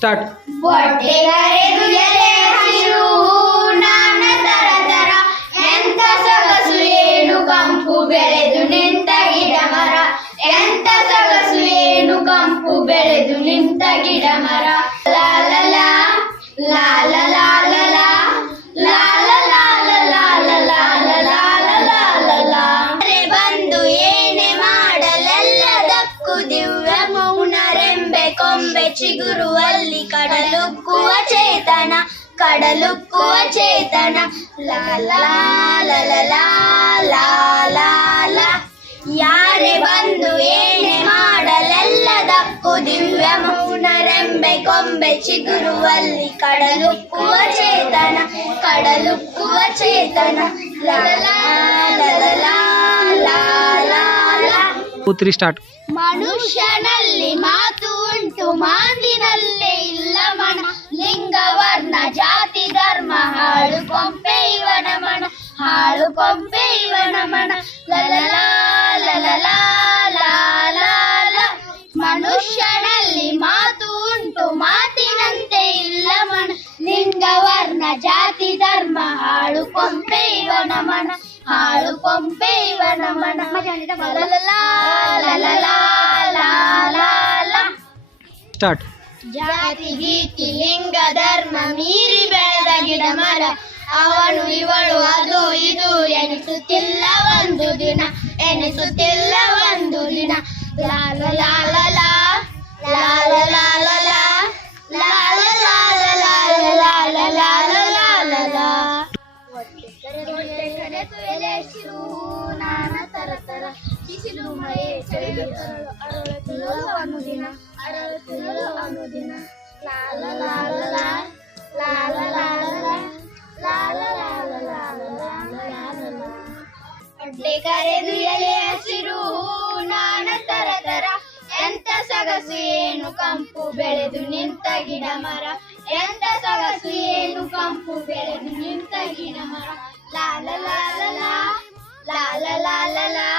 Start. ಬೆಳೆದು ನಿಂತ ಗಿಡ ಎಂತ ಕಂಪು ಬೆಳೆದು ನಿಂತ ಗಿಡ ಮರ ಬಂದು ಏನೆ ಮಾಡಲೆಲ್ಲದಕ್ಕೂ ದಿವ್ಯ ಕೊಂಬೆ ಚಿಗುರುವಲ್ಲಿ ಕಡಲುಕ್ಕುವ ಚೇತನ ಕಡಲುಕ್ಕುವ ಚೇತನ ಲಾಲ ಯಾರೇ ಬಂದು ಏನೇ ಮಾಡಲೆಲ್ಲದಕ್ಕೂ ದಿವ್ಯ ಮೌನರೆಂಬೆ ಕೊಂಬೆ ಚಿಗುರುವಲ್ಲಿ ಕಡಲುಕ್ಕುವ ಚೇತನ ಕಡಲುಕ್ಕುವ ಚೇತನ ಲಾಲ ಸ್ಟಾರ್ಟ್ ಮನುಷ್ಯನಲ್ಲಿ ಮಾತು ಸ್ಟಾರ್ಟ್ ಜಾತಿ ಗೀತಿ ಲಿಂಗ ಧರ್ಮ ಮೀರಿ ಬೆಳೆದ ಗಿಡ ಮರ ಅವನು ಇವಳು ಅದು ಇದು ಎನಿಸುತ್ತಿಲ್ಲ ಒಂದು ದಿನ ಎನಿಸುತ್ತಿಲ್ಲ ಒಂದು ದಿನ ಲಾಲ ಲಾಲ ಲಾ ಲಾಲ ಲಾಲ ಲಾ ಲಾಲ ಲಾಲ ಲಾಲ ಲಾಲ ತರ ತರ ಬಿಸಿಲು ಮಳೆ ಚಳಿಗೆ ತರಳು ಅರಳುತ್ತಿರೋ ಅನುದಿನ ಅರಳುತ್ತಿರೋ ಅನುದಿನ ಲಾಲ ಲಾಲ ಲಾ ಲಾಲ ಲಾಲ ಲಾ ಲಾಲ ಲಾಲ ಲಾಲ ಲಾಲ ಲಾಲ ಲಾ ಹೊಟ್ಟೆ ಕರೆದು ಎಲೆ ಹಸಿರು ನಾನ ತರ ತರ ಎಂತ ಸೊಗಸು ಏನು ಕಂಪು ಬೆಳೆದು ನಿಂತ ಗಿಡ ಮರ ಎಂತ ಸೊಗಸು ಏನು ಕಂಪು ಬೆಳೆದು ನಿಂತ ಗಿಡ ಮರ ಲಾಲ ಲಾಲ la la la la la.